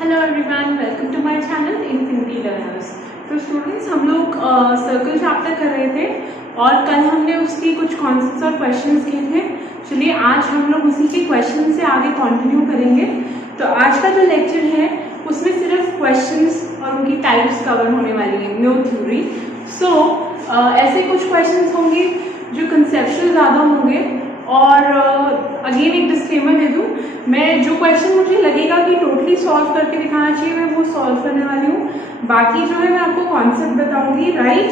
Hello everyone, welcome to my channel infinity learners. तो students, हम लोग सर्कल चैप्टर कर रहे थे और कल हमने उसकी कुछ कॉन्सेप्ट्स और क्वेश्चंस किए थे। चलिए आज हम लोग उसी के क्वेश्चन से आगे कंटिन्यू करेंगे। तो आज का जो लेक्चर है उसमें सिर्फ क्वेश्चंस और उनकी टाइप्स कवर होने वाली है, नो थ्योरी। सो ऐसे कुछ क्वेश्चंस होंगे जो कंसेप्चुअल ज़्यादा होंगे। और अगेन एक डिस्क्लेमर दे दूँ, मैं जो क्वेश्चन मुझे लगेगा कि टोटली सॉल्व करके दिखाना चाहिए मैं वो सॉल्व करने वाली हूँ। बाकी जो है मैं आपको कॉन्सेप्ट बताऊंगी, राइट?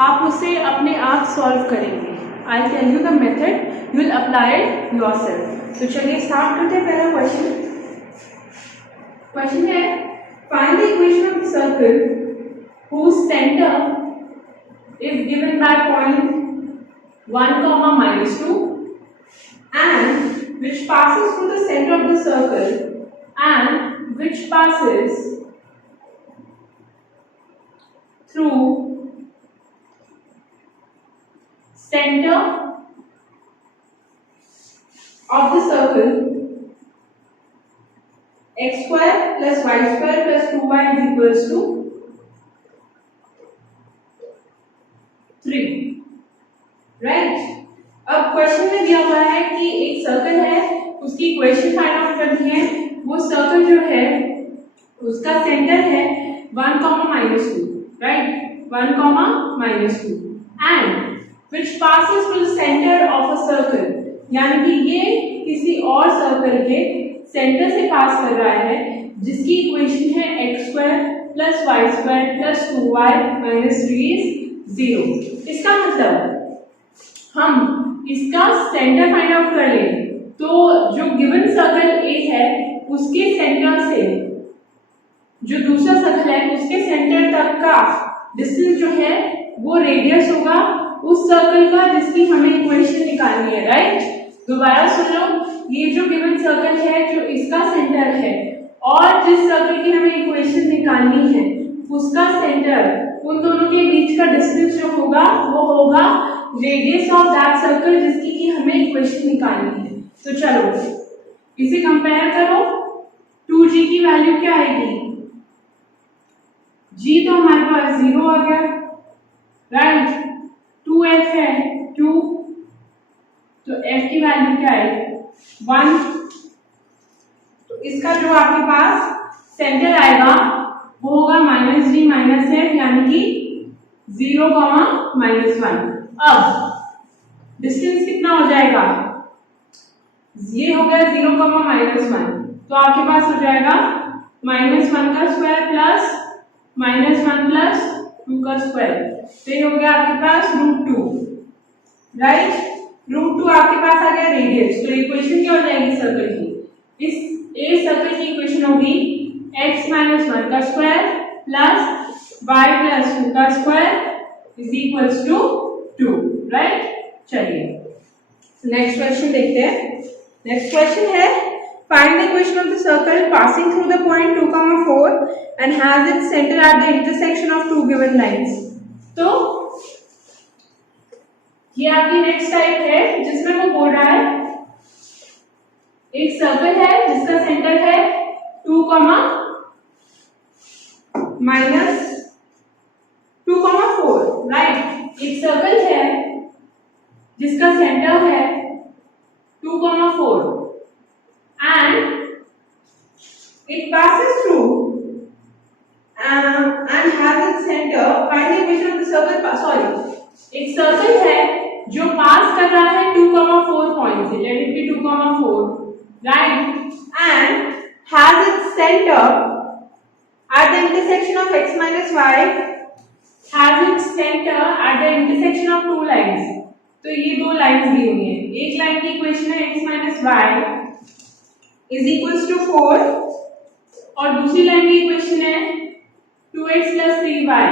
आप उसे अपने आप सॉल्व करेंगे। I tell you the method, you will apply it yourself. तो चलिए स्टार्ट करते हैं। पहला क्वेश्चन है, find the equation of the circle whose center is given by point 1, -2 and which passes through the center of the circle and which passes through center of the circle x square plus y square plus 2y is equals to 3, right? अब question में दिया हुआ है कि एक circle है, उसकी equation find out करनी है। वो सर्कल जो है उसका सेंटर है 1, -2, right? 1, -2 and which passes through the centre of a circle, यानी कि ये किसी और सर्कल के सेंटर से पास कर रहा है जिसकी इक्वेशन है x square plus Y square plus 2y minus 3 is 0। इसका मतलब हम इसका सेंटर फाइंड आउट कर लें तो जो गिवन सर्कल A है उसके सेंटर से जो दूसरा सर्कल है उसके सेंटर तक का डिस्टेंस जो है वो रेडियस होगा उस सर्कल का जिसकी हमें इक्वेशन निकालनी है, राइट? दोबारा सुन लो, ये जो गिवन सर्कल है जो इसका सेंटर है और जिस सर्कल की हमें इक्वेशन निकालनी है उसका सेंटर, उन दोनों के बीच का डिस्टेंस जो होगा वो होगा रेडियस ऑफ दैट सर्कल जिसकी की हमें इक्वेशन निकालनी है। तो चलो इसे कंपेयर करो। 2g की वैल्यू क्या आएगी? g तो हमारे पास 0 आ गया, राइट? 2f है 2, तो f की वैल्यू क्या है 1। तो इसका जो आपके पास सेंटर आएगा वो होगा -g -f, यानी कि 0, -1। अब डिस्टेंस कितना हो जाएगा? ये हो गया 0, -1, तो आपके पास हो जाएगा -1 का स्क्वायर प्लस -1 प्लस 2 का स्क्वायर, तो ये हो गया आपके पास √2, राइट? √2 आपके पास आ गया रेडियस। तो इक्वेशन क्या हो जाएगी सर्कल की? इस ए सर्कल की इक्वेशन होगी x -1 का स्क्वायर प्लस y प्लस 2 का square is equals to 2, right? चलिए नेक्स्ट क्वेश्चन देखते हैं। नेक्स्ट क्वेश्चन है, find the equation of the circle passing through the point 2, 4 and has its centre at the intersection of two given lines. तो ये आपकी next type है जिसमें वो बोल रहा है एक सर्कल है जिसका सेंटर है 2, -2, 4, राइट? एक सर्कल है जिसका सेंटर है 2, 4 and it passes through and has its center, find the equation of the circle, sorry, एक सर्कल है जो पास कर रहा है 2, 4 पॉइंट से, let it be 2, 4, right? and has its center at the intersection of x minus y, has its center at the intersection of two lines। तो ये दो लाइंस दी हुई हैं। एक लाइन की इक्वेशन है x minus y is equals to 4 और दूसरी लाइन की इक्वेशन है 2x plus 3y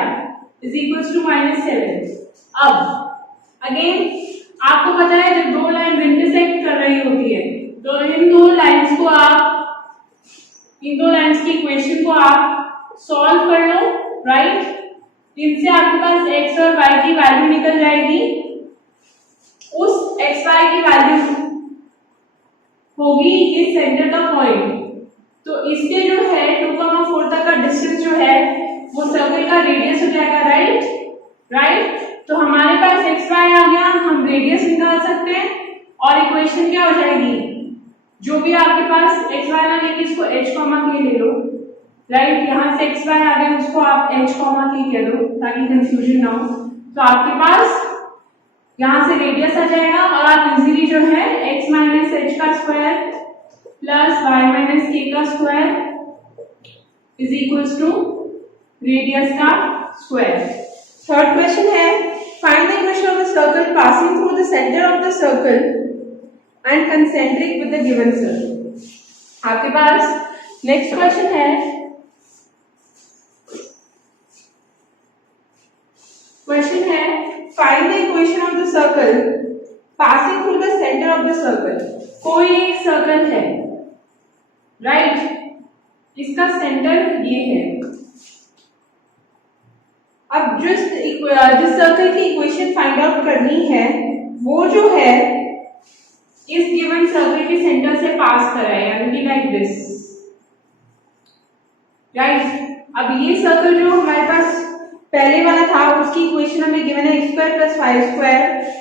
is equals to -7। अब अगेन आपको पता है जब दो लाइन इंटरसेक्ट कर रही होती है तो इन दो लाइंस की इक्वेशन को आप सॉल्व कर लो, राइट? इनसे आपके पास x और y की वैल्यू निकल जाएगी। उस x y की वैल्यू होगी इस सेंटर का पॉइंट, तो इसके जो है 2,4 तक का डिस्टेंस जो है वो सर्कल का रेडियस हो जाएगा, राइट। तो हमारे पास एक्स वाई आ गया, हम रेडियस निकाल सकते हैं और इक्वेशन क्या हो जाएगी, जो भी आपके पास एक्स वाई ना लेके इसको एच कॉमा के ले लो, राइट। यहाँ से एक्स वाई आ गया, उसको आप एच कॉमा के कह दो ताकि कंफ्यूजन ना हो। तो आपके पास यहाँ से रेडियस आ जाएगा और आप इजीली जो है x माइनस एच का square plus y minus K का square is equals to radius का स्क्वायर। थर्ड क्वेश्चन है, find the equation of the circle passing through the centre of the circle and concentric with the given circle. आपके पास next question है, find the equation of the circle passing through the center of the circle। कोई एक circle है, right, इसका centre ये है। अब जिस सर्कल की इक्वेशन फाइंड आउट करनी है वो जो है इस गिवन सर्कल के सेंटर से पास कर रहा है, यानी कि लाइक दिस, राइट। अब ये सर्कल जो हमारे पास पहले वाला था उसकी इक्वेशन हमें गिवन है x square plus Y square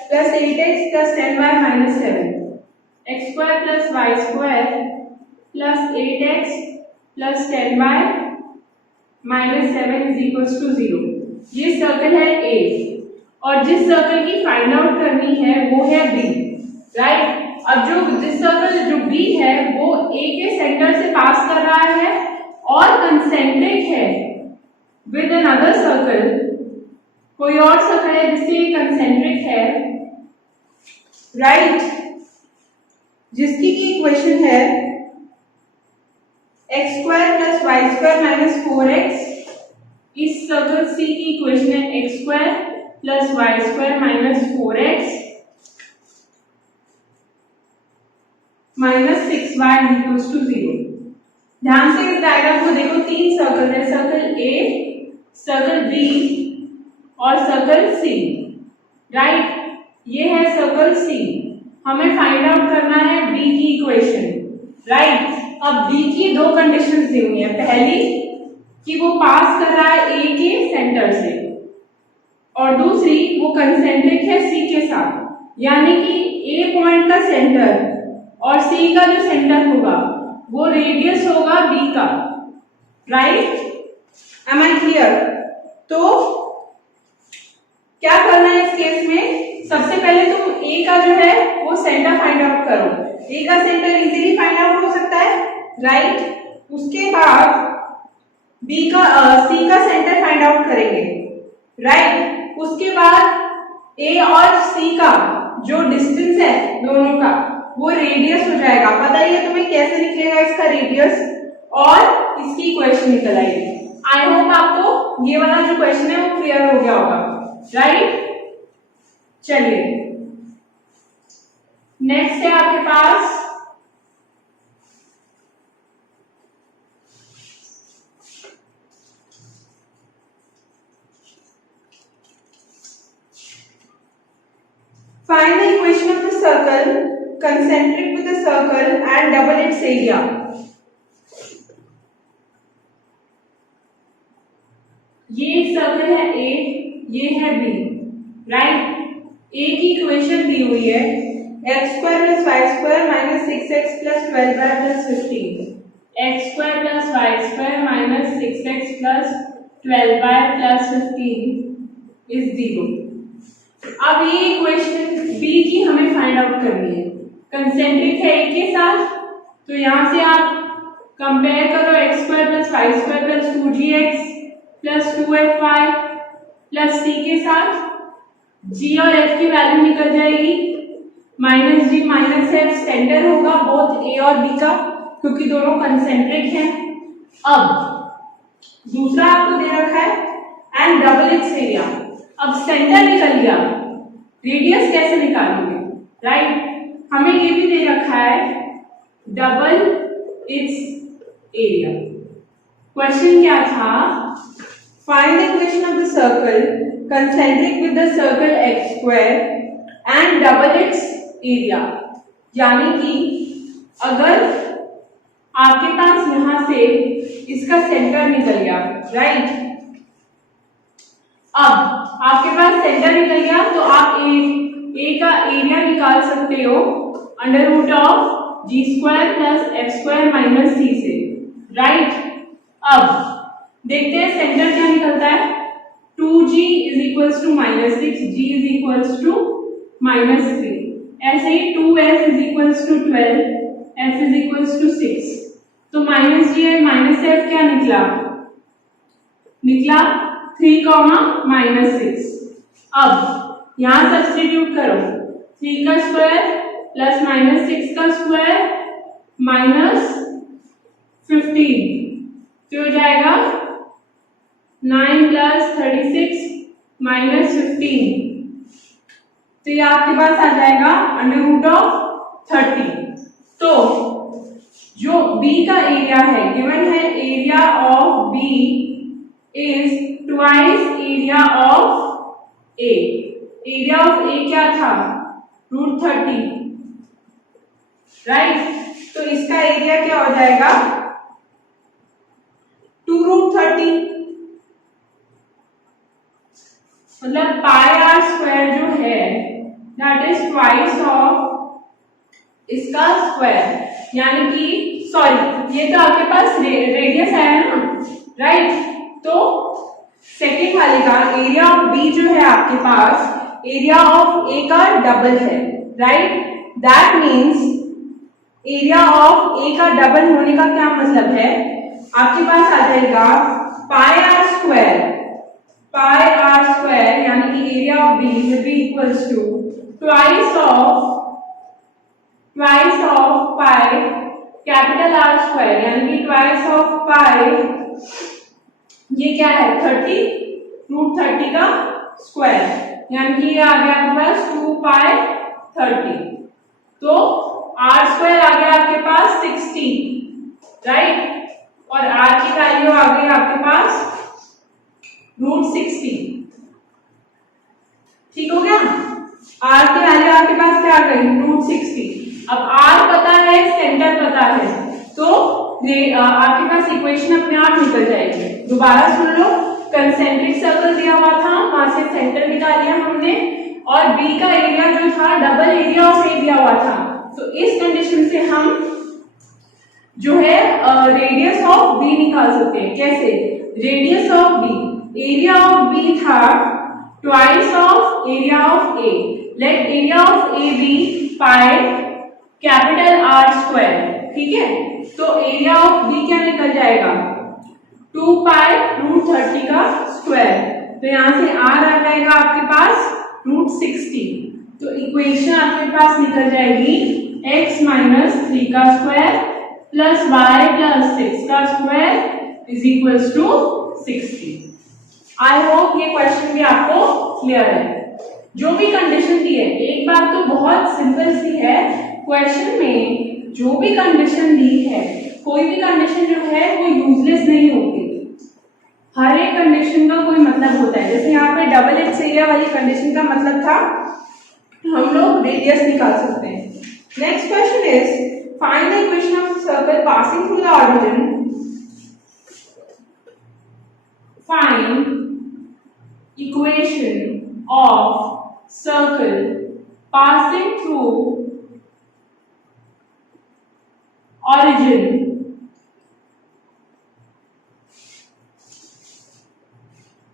plus 8x plus 10y minus 7, x square plus Y square plus 8x plus 10y minus 7 is equals to 0। ये सर्कल है A और जिस सर्कल की फाइंड आउट करनी है वो है B, राइट। अब जिस सर्कल जो B है वो A के सेंटर से पास कर रहा है और कंसेंट्रिक है विद अनदर सर्कल, कोई और सर्कल है जिससे कंसेंट्रिक है, राइट, जिसकी की इक्वेशन है x square plus Y square minus 4x। इस सर्कल C की इक्वेशन है x square plus Y square minus 4x minus 6y equals to 0। ध्यान से इस डायग्राम को देखो, तीन सर्कल है, सर्कल A, सर्कल B और सर्कल C, राइट। ये है सर्कल C, हमें फाइंड आउट करना है B की इक्वेशन, राइट। अब B की दो कंडीशंस दी हुई है, पहली कि वो पास कर रहा है A के सेंटर से और दूसरी वो कंसेंट्रिक है C के साथ, यानी कि A पॉइंट का सेंटर और C का जो सेंटर होगा वो रेडियस होगा B का, राइट। Am I clear? तो क्या करना है इस केस में, सबसे पहले तुम A का जो है वो सेंटर फाइंड आउट करो। A का सेंटर इजीली फाइंड आउट हो सकता है, राइट। उसके बाद C का सेंटर फाइंड आउट करेंगे, राइट। उसके बाद A और C का जो डिस्टेंस है दोनों का वो रेडियस हो जाएगा। पता ही है तुम्हें कैसे निकलेगा इसका रेडियस, और इसकी इक्वेशन निकल आएगी। आई होप आपको ये वाला जो क्वेश्चन है वो क्लियर हो गया होगा, राइट। चलिए नेक्स्ट है आपके पास find the equation of the circle concentric with the circle and double its area। ये एक सर्कल है A, ये है B, राइट। A की इक्वेशन दी हुई है x square plus Y square minus 6x plus 12y plus 15, x square plus Y square minus 6x plus 12y plus 15 is 0। अब ये इक्वेशन B की हमें फाइंड आउट करनी है, कंसेंट्रिक है A के साथ, तो यहां से आप कंपेयर करो x square plus Y square plus 2gx plus 2fy plus c के साथ, g और f की वैल्यू निकल जाएगी, माइनस जी माइनस एफ सेंटर होगा बोथ A और B का क्योंकि दोनों कंसेंट्रिक हैं। अब दूसरा आपको दे रखा है एंड डबल इट्स एरिया। अब सेंटर निकल गया, रेडियस कैसे निकालोगे, राइट। हमें ये भी दे रखा है डबल इट्स एरिया। क्वेश्चन क्या था, find the equation of the circle concentric with the circle x square and double it's area. यानी कि अगर आपके पास यहां से इसका सेंटर निकल गया, राइट। अब आपके पास सेंटर निकल गया तो आप ए का एरिया निकाल सकते हो under root of g square plus f square minus c से, राइट। अब देखते हैं सेंटर क्या निकलता है। 2g is equals to minus 6, g is equals to minus 3, ऐसे ही 2f is equals to 12, f is equals to 6, तो माइनस जी है माइनस एफ क्या निकला, 3 माइनस 6। अब यहां सब्स्टिट्यूट करो, 3 का स्क्वायर प्लस माइनस 6 का स्क्वायर माइनस 15, तो हो जाएगा 9 प्लस 36 माइनस 15, तो ये आपके पास आ जाएगा अंडर रूट ऑफ 30। तो जो B का एरिया है गिवन है, area of B is twice area of A। Area of A क्या था, रूट 30, राइट। तो इसका एरिया क्या हो जाएगा 2 रूट 30, मतलब पाई आर स्क्वायर जो है दैट इज ट्वाइस ऑफ इसका स्क्वायर, यानी कि सॉरी ये तो आपके पास रेडियस आया ना, राइट। तो सेकेंड वाले का एरिया ऑफ बी जो है आपके पास एरिया ऑफ ए का डबल है, right. That means area of a का डबल होने का क्या मतलब है, आपके पास आ जाएगा पाई आर स्क्वायर यानी कि area of B will be equals to twice of pi capital are square, यानी कि ट्वाइस ऑफ पाई, ये क्या है 30 रूट 30 का स्क्वायर, यानी कि ये आ गया आपके पास 2 पाई 30, तो आर स्क्वायर आ गया आपके पास 60, राइट। और आर की वैल्यू आ गई आपके पास रूट 60, ठीक हो गया। आर की वैल्यू आपके पास क्या आ गई रूट 60। अब आर पता है, सेंटर पता है, तो आपके पास इक्वेशन अपने आप निकल जाएगी। दोबारा सुन लो, कंसेंट्रिक सर्कल दिया हुआ था, वहां से सेंटर निकाल लिया हमने, और बी का एरिया जो था डबल एरिया ऑफ ए दिया हुआ था, तो इस कंडीशन से हम जो है रेडियस ऑफ बी निकाल सकते हैं। कैसे, radius of b, area of b था twice of area of a, let area of a b pi capital are square, ठीक है। तो एरिया ऑफ बी क्या निकल जाएगा 2 पाई रूट 30 का स्क्वायर, तो यहां से आर आ जाएगा आपके पास रूट 60, तो इक्वेशन आपके पास निकल जाएगी x माइनस 3 का स्क्वायर प्लस y प्लस 6 का square is equals to 60। I hope ये क्वेश्चन भी आपको क्लियर है। जो भी कंडीशन दी है, एक बात तो बहुत सिंपल सी है, क्वेश्चन में जो भी कंडीशन दी है, कोई भी कंडीशन जो है वो यूजलेस नहीं होती, हर एक कंडीशन का कोई मतलब होता है। जैसे यहाँ पे डबल एक्स एरिया वाली कंडीशन का मतलब था हम लोग रेडियस निकाल सकते हैं। Next question is find the equation of circle passing through the origin, find equation of circle passing through origin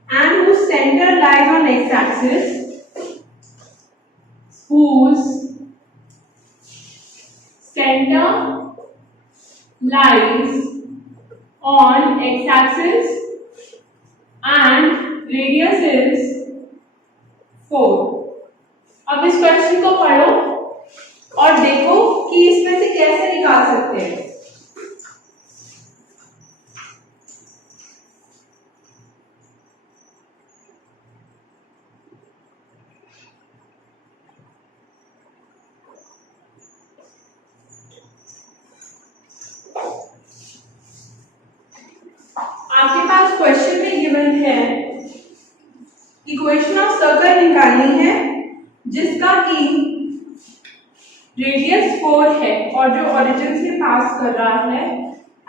and whose center lies on x-axis, whose center lies on x-axis and radius is 4। अब इस question को पढ़ो और देखो कि इसमें से कैसे निकाल सकते हैं। आपके पास क्वेश्चन में गिवन है इक्वेशन ऑफ सर्कल निकालनी है जिसका की रेडियस 4 है और जो ओरिजिन से पास कर रहा है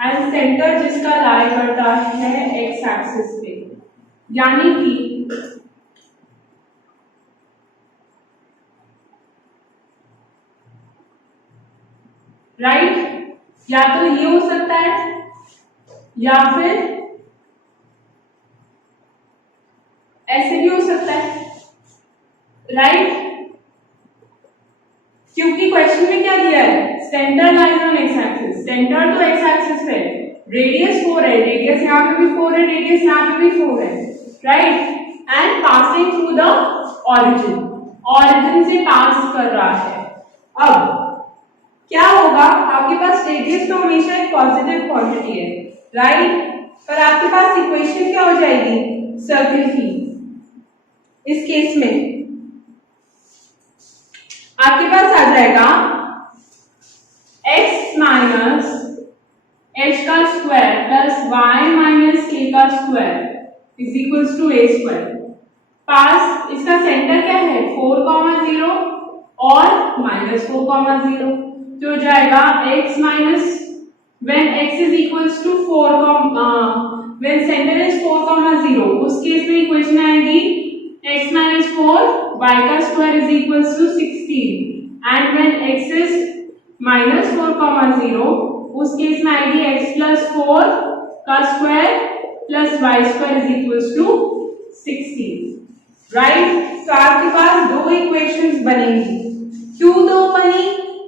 एंड सेंटर जिसका लाई करता है एक्स एक्सिस पे, यानी कि राइट, या तो ये हो सकता है या फिर ऐसे भी हो सकता है, राइट। क्योंकि क्वेश्चन में क्या दिया है, centre lies on x axis, centre तो एक्स एक्सिस पे, रेडियस 4 है, रेडियस यहाँ पे भी 4 है, रेडियस यहाँ पे भी 4 है, right, and passing through the origin, origin से पास कर रहा है। अब क्या होगा, आपके पास रेडियस तो हमेशा एक पॉजिटिव क्वांटिटी है, राइट, पर आपके पास इक्वेशन क्या हो जाएगी सर्किल की। इस केस में आपके पास आ जाएगा x माइनस h का square plus y minus k का square is equals to a square. पास इसका सेंटर क्या है 4,0 और -4,0, तो हो जाएगा x minus when x is equals to 4, when center is 4,0, उस केस में इक्वेशन आएगी x minus 4 y का square is equals to 16, and when x is minus 4,0 उस केस में आएगी x plus 4 का square plus y square is equals to 16, right. तो आपके पास दो इक्वेशंस बनेंगी। क्यों दो बनी,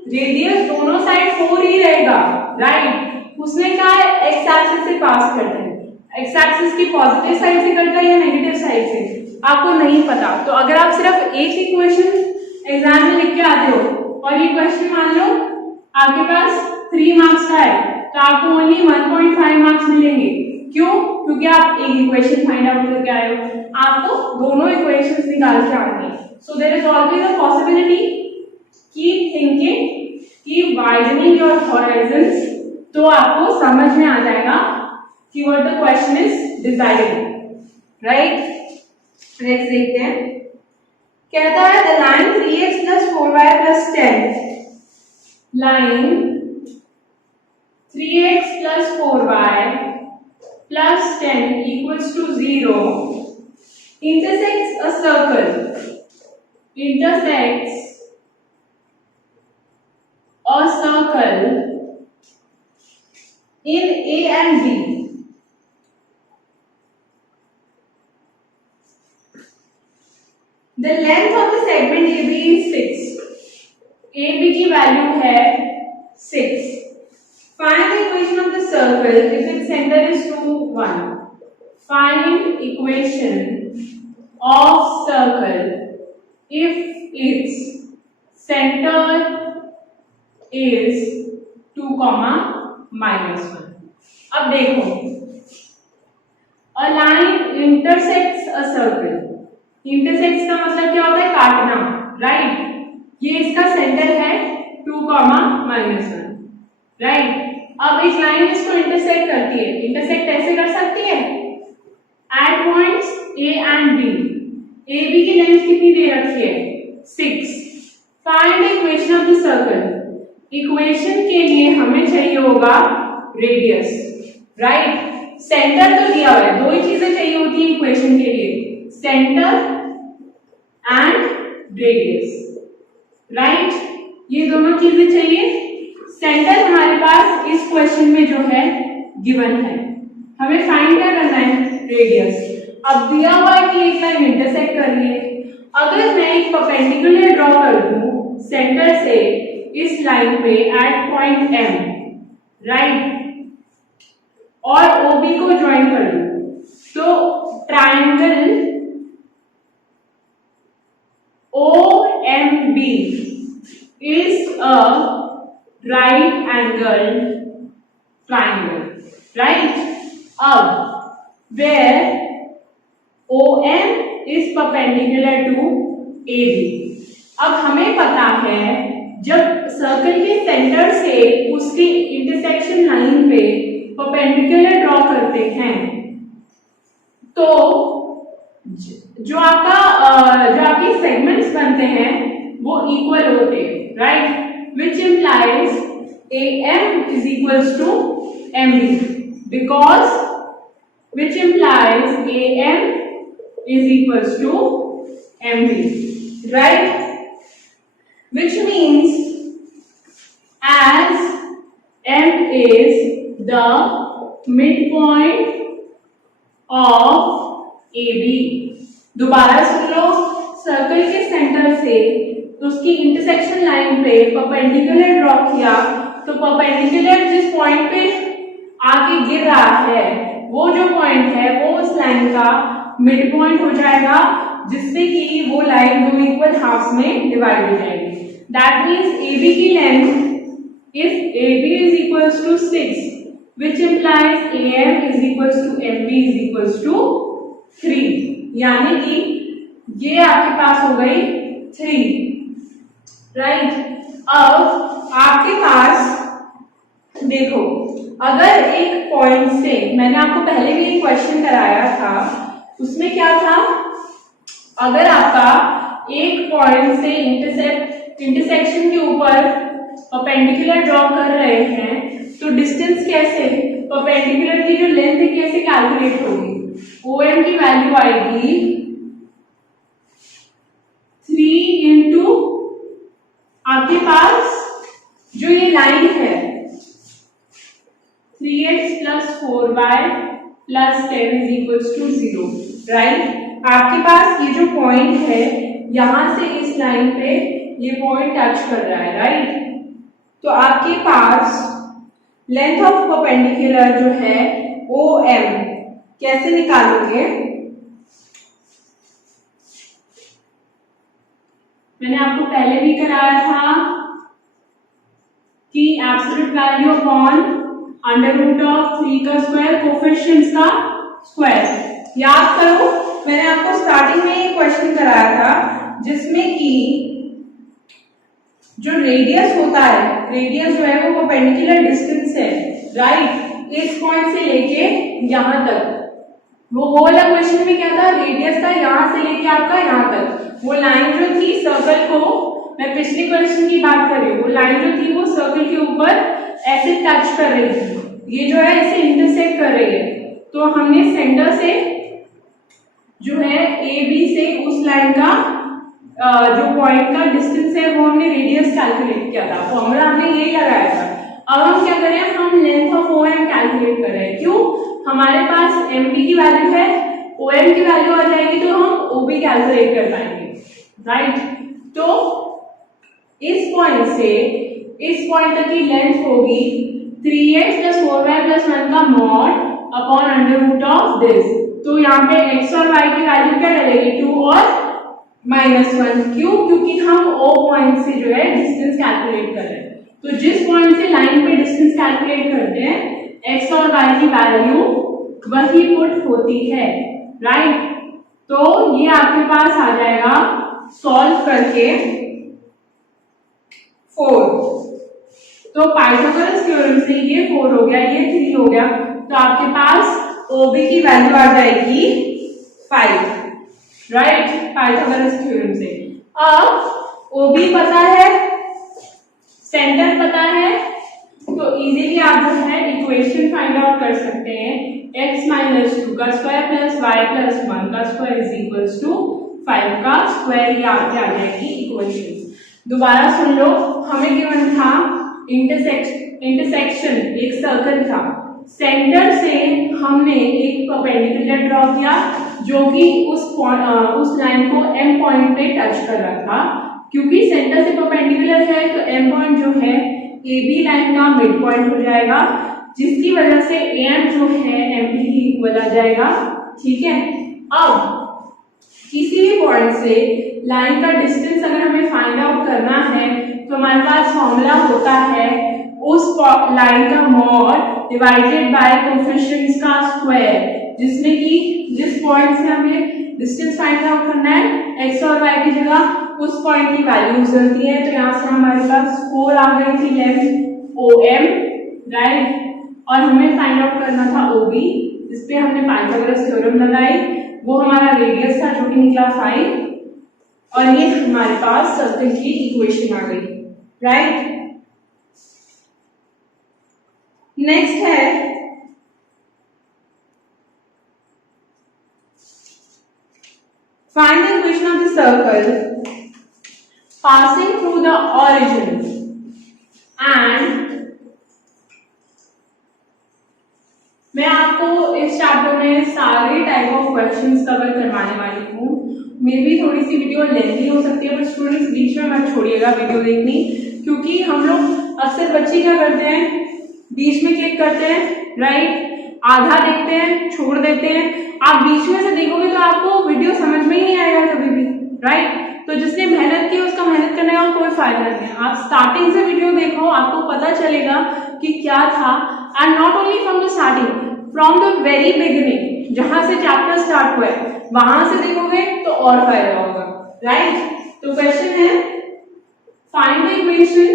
रेडियस दोनों साइड 4 ही रहेगा, राइट। उसने क्या है एक्स एक्सिस से पास करता है, एक्स एक्सिस की पॉजिटिव साइड से करता है या नेगेटिव साइड से आपको नहीं पता। तो अगर आप सिर्फ एक इक्वेशन एग्जाम में लिख के आते हो और ये क्वेश्चन मान लो आपके पास 3 मार्क्स का है, तो आपको ओनली 1.5 मार्क्स मिलेंगे। क्यों, क्योंकि आप एक इक्वेशन फाइंड आउट करके आए हो, आपको दोनों इक्वेशंस निकाल के आनी है। So there is always a possibility, keep thinking, keep widening your horizons, तो आपको समझ में आ जाएगा कि what the question is desiring, right. Next देखते हैं, कहता है the line 3x plus 4y plus 10, line 3x plus 4y plus 10 equals to 0 intersects a circle, intersects a circle in A and B. The length of the segment AB is 6. AB की value है 6. Find the equation of the circle if its center is 2, 1. Find equation of circle if its center is 2, -1. अब देखो, a line intersects a circle. Intersects का मतलब क्या होता है, काटना, राइट। ये इसका सेंटर है 2, -1, राइट। अब इस लाइन इसको इंटरसेक्ट करती है, इंटरसेक्ट ऐसे कर सकती है at points A and B. A B की लेंथ कितनी दे रखी है 6। Find the equation of the circle. Equation के लिए हमें चाहिए होगा रेडियस, राइट। सेंटर तो दिया हुआ है, दो ही चीजें चाहिए होती है इक्वेशन के लिए, सेंटर एंड रेडियस, राइट। ये दोनों चीजें चाहिए। सेंटर हमारे पास इस क्वेश्चन में जो है गिवन है, हमें फाइंड क्या करना है, रेडियस। अब दिया हुआ है कि एक लाइन इंटरसेक्ट कर रही है, अगर मैं एक परपेंडिकुलर ड्रॉ कर दूं सेंटर से इस लाइन पे एट पॉइंट M, राइट, और OB को ज्वाइन कर दूं, तो triangle OMB is a right angled triangle, right? अब where OM is perpendicular to AB, अब हमें पता है जब सर्कल के सेंटर से उसकी इंटरसेक्शन लाइन पे परपेंडिकुलर ड्रॉ करते हैं तो जो आपके सेगमेंट्स बनते हैं वो इक्वल होते हैं, right, which implies AM is equals to MB, because which implies AM is equals to MB, right? Which means as M is the midpoint of AB. दोबारा सुन लो, सर्कल के सेंटर से उसकी इंटरसेक्शन लाइन पे perpendicular draw किया, तो perpendicular जिस point पे आगे गिर रहा है वो जो पॉइंट है वो उस लाइन का मिड पॉइंट हो जाएगा, जिससे कि वो लाइन दो इक्वल हाफ्स में डिवाइड हो जाएगी। दैट मीन्स AB की length, if AB is equals to 6, which implies AM is equals to MB is equals to 3, यानी कि ये आपके पास हो गई 3, राइट? अब आपके पास देखो, अगर एक पॉइंट से, मैंने आपको पहले भी एक क्वेश्चन कराया था, उसमें क्या था, अगर आपका एक पॉइंट से इंटरसेक्शन के ऊपर परपेंडिकुलर ड्रॉ कर रहे हैं, तो डिस्टेंस कैसे, परपेंडिकुलर की जो लेंथ है कैसे कैलकुलेट होगी? OM की वैल्यू आएगी 3 इंटू आपके पास जो ये लाइन है 3x plus 4y plus 10 is equals to 0, right? आपके पास ये जो पॉइंट है यहां से इस लाइन पे ये पॉइंट टच कर रहा है, राइट? तो आपके पास लेंथ ऑफ परपेंडिकुलर जो है OM कैसे निकालोगे? मैंने आपको पहले भी कराया था कि absolute value upon under root of 3 का स्क्वायर कोफिशिएंट्स का स्क्वायर। याद करो, मैंने आपको स्टार्टिंग में एक क्वेश्चन कराया था जिसमें कि जो रेडियस होता है, रेडियस जो है वो परपेंडिकुलर डिस्टेंस है, राइट? इस पॉइंट से लेके यहां तक, वो वाला क्वेश्चन में क्या था, रेडियस था यहां से लेके आपका यहां तक। वो लाइन जो थी सर्कल को, मैं पिछले क्वेश्चन की बात कर रही हूँ, वो लाइन जो थी वो सर्कल के ऊपर ऐसे टच कर रही थी, ये जो है इसे इंटरसेक्ट कर रही है। तो हमने सेंटर से जो है AB से उस लाइन का जो पॉइंट का डिस्टेंस है वो हमने रेडियस कैलकुलेट किया था, फॉर्मूला हमने यही लगाया था। अब हम क्या करें, हम लेंथ ऑफ OM कैलकुलेट कर रहे हैं। क्यों? हमारे पास MB की वैल्यू है, OM की वैल्यू आ जाएगी तो हम OB कैलकुलेट कर पाएंगे, राइट? तो इस पॉइंट से इस पॉइंट तक की लेंथ होगी 3x प्लस 4y प्लस 1 का mod upon under root of this. तो यहाँ पे x और y की वैल्यू क्या डलेगी, 2 और -1। क्यों? क्योंकि हम O पॉइंट से जो है डिस्टेंस कैलकुलेट कर रहे हैं। तो जिस पॉइंट से लाइन पे डिस्टेंस कैलकुलेट करते हैं, x और y की वैल्यू वही पुट होती है, राइट? तो ये आपके पास आ जाएगा सॉल्व करके 4। तो पाइथागोरस थ्योरम से ये 4 हो गया, ये 3 हो गया, तो आपके पास OB की वैल्यू आ जाएगी 5, राइट? पाइथागोरस थ्योरम से। अब OB पता है, सेंटर पता है, तो इजीली आप जो है इक्वेशन फाइंड आउट कर सकते हैं। x माइनस 2 का स्क्वायर प्लस y प्लस 1 का स्क्वायर इज इक्वल्स टू 5 का स्क्वायर, ये आगे आ जाएगी इक्वेशन। दोबारा सुन लो, हमें गिवन था इंटरसेक्शन, एक सर्कल था, सेंटर से हमने एक परपेंडिकुलर ड्रॉ किया जो कि उस लाइन को M पॉइंट पे टच कर रहा था। क्योंकि सेंटर से परपेंडिकुलर है तो M पॉइंट जो है AB लाइन का मिड पॉइंट हो जाएगा, जिसकी वजह से AM जो है MB की इक्वल आ जाएगा, ठीक है? अब किसी भी पॉइंट से लाइन का डिस्टेंस अगर हमें फाइंड आउट करना है तो हमारे पास फॉर्मूला होता है उस लाइन का मॉड डिवाइडेड बाय कोफिशिएंट्स का स्क्वायर, जिसमें कि जिस पॉइंट से हमें डिस्टेंस फाइंड आउट करना है x और y की जगह उस पॉइंट की वैल्यू चलती है। तो यहाँ से हमारे पास 4 आ गई थी लेंथ OM, राइट? और हमें फाइंड आउट करना था OB, इस पे हमने पाइथागोरस थ्योरम लगाई, वो हमारा रेडियस था जो कि निकला 5, और ये हमारे पास सर्कल की इक्वेशन आ गई, राइट? नेक्स्ट है find the equation of the circle passing through the origin and मैं आपको इस चैप्टर में सारे टाइप ऑफ क्वेश्चंस कवर करवाने वाली हूँ। मे भी थोड़ी सी वीडियो लेंथी हो सकती है, पर स्टूडेंट्स बीच में मत छोड़िएगा वीडियो देखनी, क्योंकि हम लोग अक्सर बच्चे क्या करते हैं, बीच में क्लिक करते हैं, राइट, आधा देखते हैं, छोड़ देते हैं। आप बीच में से देखोगे तो आपको वीडियो समझ में ही नहीं आएगा कभी भी, राइट। तो जिसने मेहनत की उसका मेहनत करने का कोई फायदा नहीं है। आप स्टार्टिंग से वीडियो देखो, आपको पता चलेगा कि क्या था, and not only from the starting, from the very beginning, जहां से चैप्टर स्टार्ट हुआ है वहां से देखोगे तो और फायदा होगा, राइट। तो क्वेश्चन है find the equation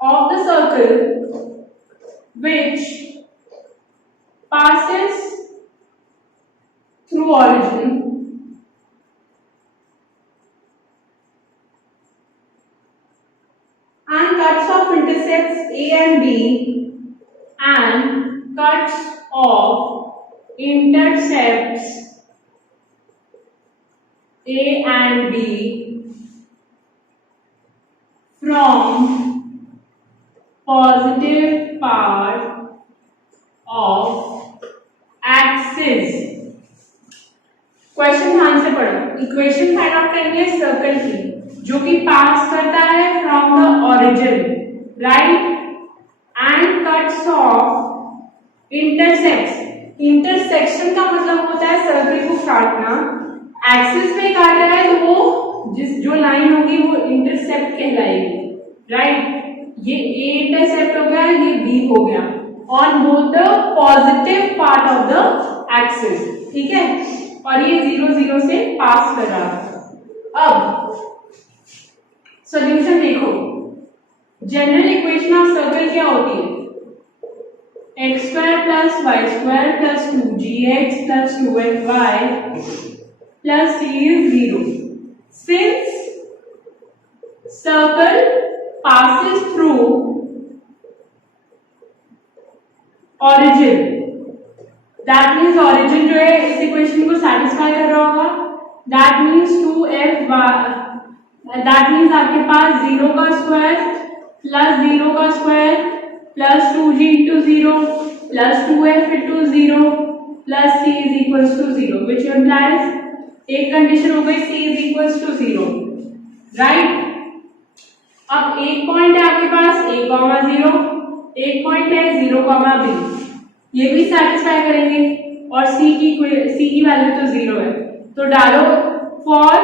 of the circle which passes through origin and cuts off intersects A and B and cuts off intercepts A and B from positive part of axis। Question ध्यान से पढ़ो। Equation find out करनी है circle की, जो कि पास करता है from the origin, right, and cuts of intersects. Intersection का मतलब होता है सर्कल को काटना। एक्सिस पे काटा है तो वो जो लाइन होगी वो इंटरसेप्ट कहलाएगी, राइट। ये A इंटरसेप्ट हो गया, ये B हो गया, on both the positive part of the axis, ठीक है, और ये 0 0 से पास कर रहा है। अब सॉल्यूशन देखो, जनरल इक्वेशन ऑफ सर्कल क्या होती है, x square plus Y square plus 2gx plus 2fy plus c is 0। Since circle passes through origin, that means origin जो है इस इक्वेशन को सेटिस्फाई कर रहा होगा, that means 2f, that means आपके पास 0 का स्क्वायर प्लस 0 का square plus 2g into 0 plus 2f into 0 plus c is equals to 0, which implies एक कंडीशन हो गई c is equals to 0, right. अब एक पॉइंट है आपके पास a, 0, एक पॉइंट है 0, b, ये भी सेटिस्फाई करेंगे, और c की वैल्यू तो 0 है, तो डालो for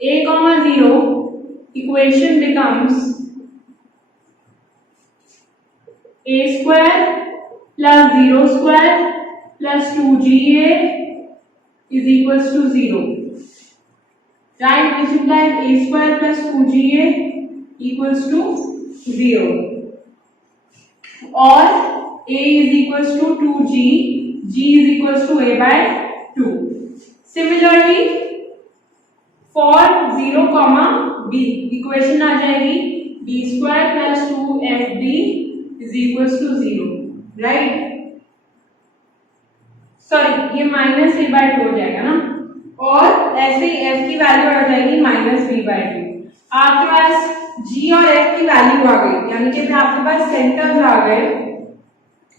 a, 0 equation becomes a square plus 0 square plus 2ga is equals to 0, right, which implies a square plus 2ga equals to 0, और a is equals to 2g, g is equals to a by 2. Similarly, for 0, b equation आ जाएगी b square plus 2fb is equals to 0, right? Sorry, ये minus a by 2 हो जाएगा ना, और ऐसे ही f की value आ जाएगी minus b by 2। आपके पास g और f की वैल्यू आ गई, यानी कि आपके पास सेंटर्स आ गए,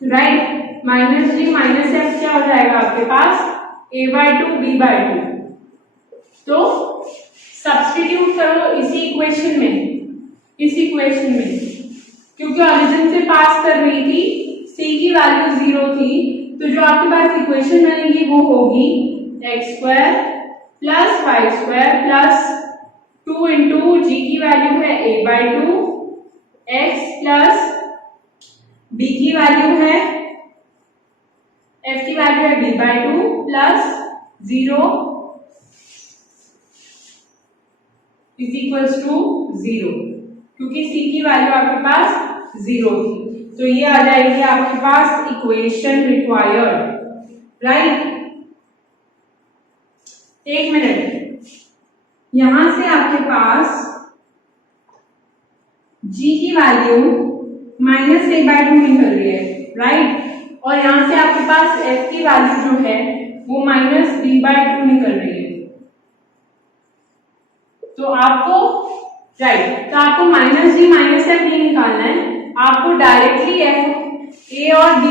राइट। माइनस जी माइनस एफ क्या हो जाएगा आपके पास a by 2 b by 2। तो सब्स्टिट्यूट करो इसी इक्वेशन में, क्योंकि ओरिजिन से पास कर रही थी, c की वैल्यू 0 थी, तो जो आपके पास इक्वेशन बनेगी वो होगी x square plus Y square plus 2 into g की वैल्यू है a by 2 x plus b की वैल्यू है f की वैल्यू है b by 2 plus 0 is equals to 0, क्योंकि c की वैल्यू आपके पास 0 थी, तो ये आ जाएगी आपके पास इक्वेशन रिक्वायर्ड, राइट। एक मिनट, यहां से आपके पास जी की वैल्यू -a/2 निकल रही है, राइट। और यहाँ से आपके पास f की वैल्यू जो है वो -b/2 निकल रही है। तो आपको राइट, तो आपको -g -f नहीं निकालना है, आपको डायरेक्टली a और g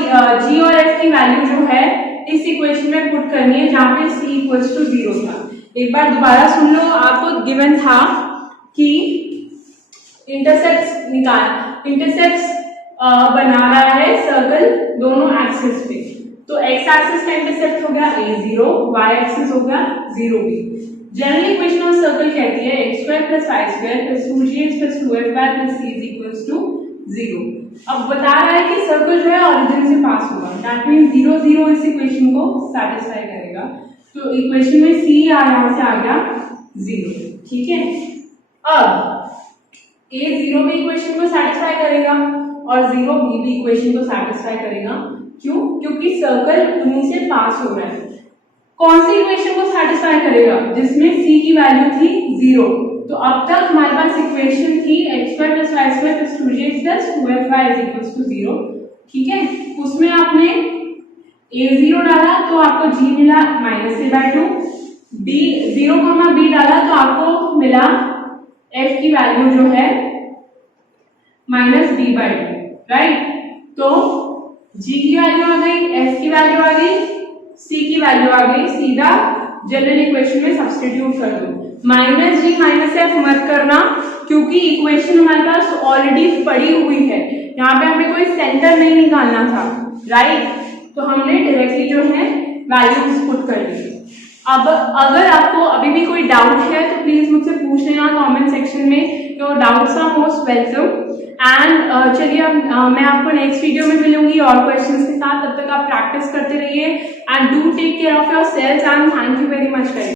और f की वैल्यू जो है इस इक्वेशन में पुट करनी है जहां पे c = 0 था। एक बार दोबारा सुन लो, आपको गिवन था कि इंटरसेप्ट्स बना रहा है सर्कल दोनों एक्सिस पे। तो x एक्सिस का इंटरसेप्ट हो गया a0, y एक्सिस हो गया 0b। General equation of circle कहती है x² + y² + 2gx + 2fy + c = 0। अब बता रहा है कि सर्कल जो है ओरिजिन से पास होगा, दैट मींस 0 0 इस इक्वेशन को सैटिस्फाई करेगा। तो इक्वेशन में c यहां से आ गया 0, ठीक है। अब a 0 भी इक्वेशन को सैटिस्फाई करेगा और 0 भी इक्वेशन को सैटिस्फाई करेगा। क्यों? क्योंकि सर्कल उन्हीं से पास हो रहा है। कौन सी इक्वेशन को सैटिस्फाई करेगा? जिसमें c की वैल्यू थी 0। तो अब तक हमारे पास इक्वेशन थी x² + y² + 2gx + 2fy = 0, ठीक है। उसमें आपने a0 डाला तो आपको g मिला -a/2, b डाला तो आपको मिला f की वैल्यू जो है -b/2, राइट। तो g की वैल्यू आ गई, f की वैल्यू आ गई, c की वैल्यू आ गई, सीधा जनरल इक्वेशन में सब्स्टिट्यूट कर दो। -g -f मत करना क्योंकि इक्वेशन हमारे पास ऑलरेडी पड़ी हुई है, यहाँ पे हमें कोई सेंटर नहीं निकालना था, राइट। तो हमने डायरेक्टली जो है वैल्यूज पुट कर दी। अब अगर आपको अभी भी कोई डाउट है तो प्लीज मुझसे पूछ लेना कमेंट सेक्शन में, your doubts are most welcome. And चलिए मैं आपको नेक्स्ट वीडियो में मिलूंगी और क्वेश्चंस के साथ। तब तक आप प्रैक्टिस करते रहिए and do take care of yourself and thank you very much.